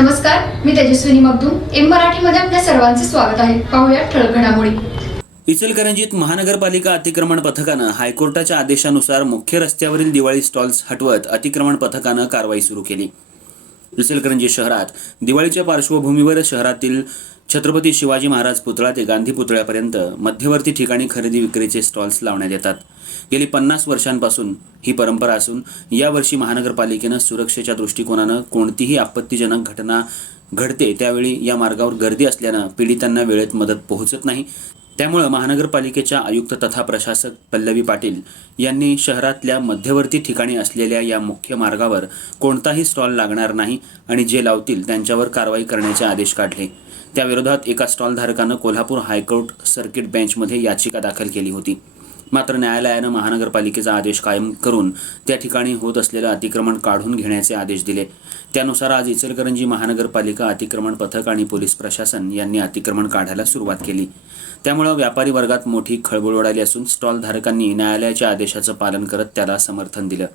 नमस्कार मी तेजस्विनी मगदूम. एम मराठीमध्ये आपल्या सर्वांचे स्वागत आहे. पाहूया ठळक घडामोडी. इचलकरंजीत महानगरपालिका अतिक्रमण पथकानं हायकोर्टाच्या आदेशानुसार मुख्य रस्त्यावरील दिवाळी स्टॉल्स हटवत अतिक्रमण पथकानं कारवाई सुरू केली. इचलकरंजी शहरात दिवाळीच्या पार्श्वभूमीवर शहरातील छत्रपती शिवाजी महाराज पुतळा ते गांधी पुतळ्यापर्यंत मध्यवर्ती ठिकाणी खरेदी विक्रीचे स्टॉल्स लावण्यात येतात. गेली पन्नास वर्षांपासून ही परंपरा असून यावर्षी महानगरपालिकेनं सुरक्षेच्या दृष्टिकोनानं कोणतीही आपत्तीजनक घटना घडते त्यावेळी या मार्गावर गर्दी असल्यानं पीडितांना वेळेत मदत पोहोचत नाही. त्यामुळं महानगरपालिकेच्या आयुक्त तथा प्रशासक पल्लवी पाटील यांनी शहरातल्या मध्यवर्ती ठिकाणी असलेल्या या मुख्य मार्गावर कोणताही स्टॉल लागणार नाही आणि जे लावतील त्यांच्यावर कारवाई करण्याचे आदेश काढले. त्याविरोधात एका स्टॉलधारकानं कोल्हापूर हायकोर्ट सर्किट बेंचमध्ये याचिका दाखल केली होती. मात्र न्यायालयानं महानगरपालिकेचा आदेश कायम करून त्या ठिकाणी होत असलेलं अतिक्रमण काढून घेण्याचे आदेश दिले. त्यानुसार आज इचलकरंजी महानगरपालिका अतिक्रमण पथक आणि पोलीस प्रशासन यांनी अतिक्रमण काढायला सुरुवात केली. त्यामुळं व्यापारी वर्गात मोठी खळबळ उडाली असून स्टॉलधारकांनी न्यायालयाच्या आदेशाचं पालन करत त्याला समर्थन दिलं.